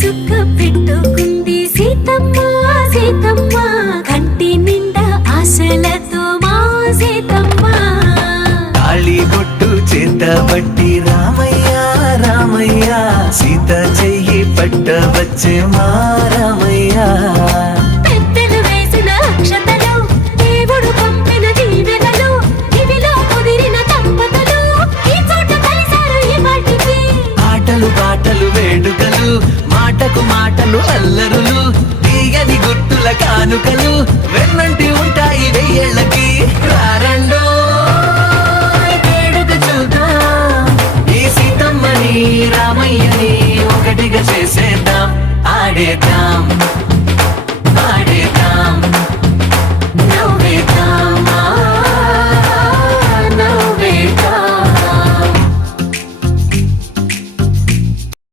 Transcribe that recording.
చుక్క పెట్టుకుంది సీతమ్మ సీతమ్మ కంటి నిండా ఆశలతో మా సీతమ్మ తాళి బొట్టు చేతబట్టి రామయ్య రామయ్య సీత చెయ్యి పట్టవచ్చే మా రామయ్య పెద్దలు వేసిన అక్షతలు దేవుడు పంపిన దీవెనలు ఇవిలో కుదిరిన దంపతులు ఈ చోట కలిసారు ఇవాటికి ఆటలు పాటలు వేడుకలు మాటకు మాటలు అల్లరులు తీయని గుట్టుల కానుకలు వెన్నంటి ఉంటాయి వెయ్యేళ్ళకి రారండో వేడుక చూద్దాం ఈ సీతమ్మని రామయ్యని ఒకటిగా చేసేద్దాం ఆడేద్దాం